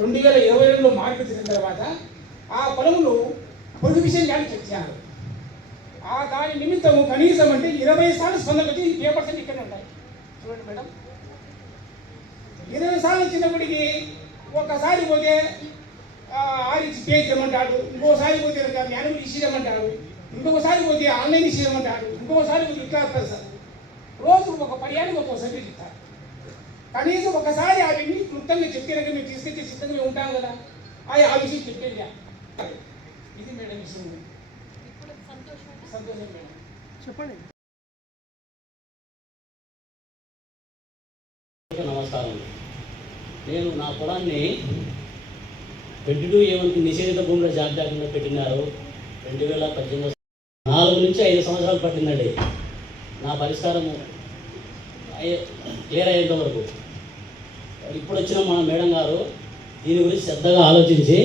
రెండు వేల ఇరవై రెండులో మార్పు వచ్చిన తర్వాత ఆ పొలములు పొజిషన్ కానీ తెచ్చారు. ఆ దాని నిమిత్తము కనీసం అంటే ఇరవై సార్లు స్పందనకు వచ్చి పేపర్స్ అన్ని ఇక్కడే ఉంటాయి. చూడండి మేడం. ఇరవై సార్లు వచ్చినప్పటికీ ఒకసారి పోతే ఆరించి పే చేయమంటాడు ఇంకోసారి పోతే జ్ఞానం ఇచ్చేయమంటాడు ఇంకొకసారి పోతే ఆన్లైన్ ఇచ్చేయమంటాడు ఇంకొకసారి పోతే ఇట్లా సార్. రోజు ఒక పర్యానికి ఒక సబ్జెక్ట్ ఇస్తారు కనీసం ఒకసారి అవన్నీ క్లుప్తంగా చెప్పినాక మేము తీసుకొచ్చే సిద్ధంగా మేము ఉంటాం కదా ఆ ఆ విషయం చెప్పేది ఇది మేడం విషయం సంతోషం మేడం. చెప్పండి. నమస్కారం. నేను నా పొలాన్ని ట్వంటీ టూ ఏమంటే నిషేధిత భూముల జాబితా కింద పెట్టినారు. రెండు వేల పద్దెనిమిది నాలుగు నుంచి ఐదు సంవత్సరాలు పట్టిందండి. నా పరిష్కారం అయ్యే క్లియర్ అయ్యేంత వరకు. ఇప్పుడు వచ్చిన మన మేడం గారు దీని గురించి శ్రద్ధగా ఆలోచించి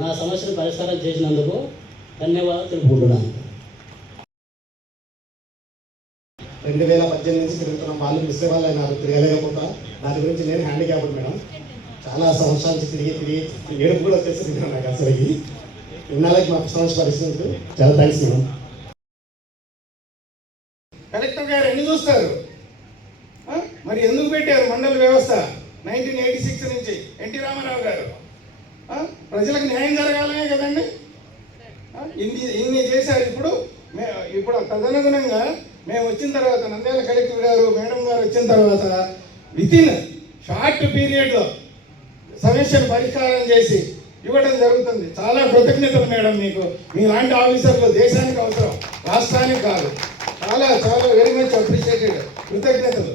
నా సమస్యను పరిష్కారం చేసినందుకు ధన్యవాదాలు తెలుపుకుంటున్నాను. రెండు వేల పద్దెనిమిది నుంచి తిరుగుతున్నాం వాళ్ళు మిస్ వాళ్ళు అయినారు తిరగలేకపోతా. దాని గురించి నేను హ్యాండిక్యాప్డ్ మేడం. చాలా సంవత్సరాల నుంచి తిరిగి తిరిగి ఏడుపు కూడా వచ్చేసింది మేడం నాకు అసలు ఇన్నాళ్ళకి మాకు సమస్య పరిస్థితులు చాలా థ్యాంక్స్ మేడం. కలెక్టర్ గారు ఎన్ని చూస్తారు? మరి ఎందుకు పెట్టారు మండల వ్యవస్థ? నైన్టీన్ ఎయిటీ సిక్స్ నుంచి ఎన్టీ రామారావు గారు. ప్రజలకు న్యాయం జరగాలనే కదండి? ఇన్ని ఇన్ని చేశారు ఇప్పుడు. మే ఇప్పుడు తదనుగుణంగా మేము వచ్చిన తర్వాత నంద్యాల కలెక్టర్ గారు మేడం గారు వచ్చిన తర్వాత వితిన్ షార్ట్ పీరియడ్లో సమస్యను పరిష్కారం చేసి ఇవ్వడం జరుగుతుంది. చాలా కృతజ్ఞతలు మేడం మీకు. మీలాంటి ఆఫీసర్లు దేశానికి అవసరం రాష్ట్రానికి కాదు. చాలా చాలా వెరీ మచ్ అప్రిషియేటెడ్ కృతజ్ఞతలు.